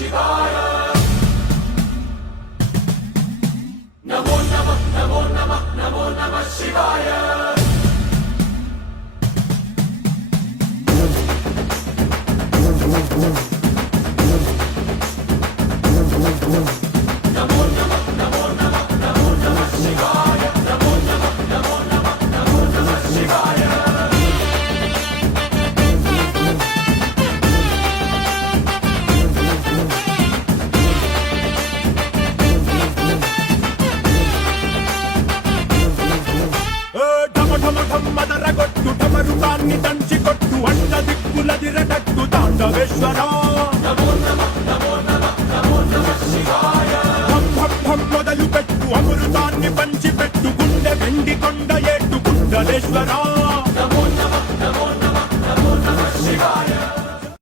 శివాయ నమో నమః నమో నమః నమో నమః శివాయ మదరగొట్టు టమరుకాన్ని దంచి కొట్టు అడ్డ దిక్కులదిరటట్టు తాండవేశ్వర మొదలు పెట్టు అమృతాన్ని పంచి పెట్టు గుండె వెండి కొండ ఏట్టు కుండలేశ్వర